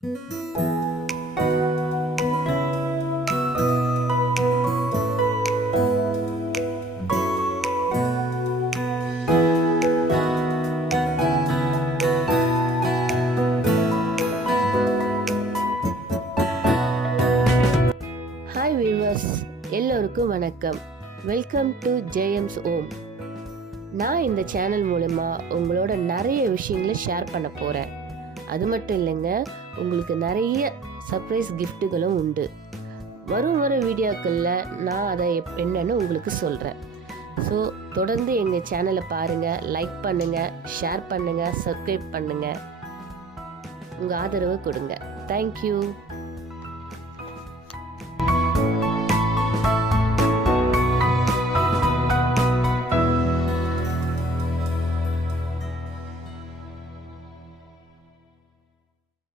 Hi viewers, எல்லோருக்கும் வணக்கம். Welcome to JM's home. நான் இந்த சேனல் மூலமா உங்களோட நிறைய விஷயங்களை ஷேர் பண்ண போகிறேன். அது மட்டும் இல்லைங்க, உங்களுக்கு நிறைய சர்ப்ரைஸ் கிஃப்ட்டுகளும் உண்டு. வரும் வீடியோக்களில் நான் அதை என்னன்னு உங்களுக்கு சொல்கிறேன். ஸோ தொடர்ந்து எங்கள் சேனலை பாருங்கள், லைக் பண்ணுங்கள், ஷேர் பண்ணுங்கள், சப்ஸ்கிரைப் பண்ணுங்கள், உங்கள் ஆதரவு கொடுங்க. தேங்க்யூ.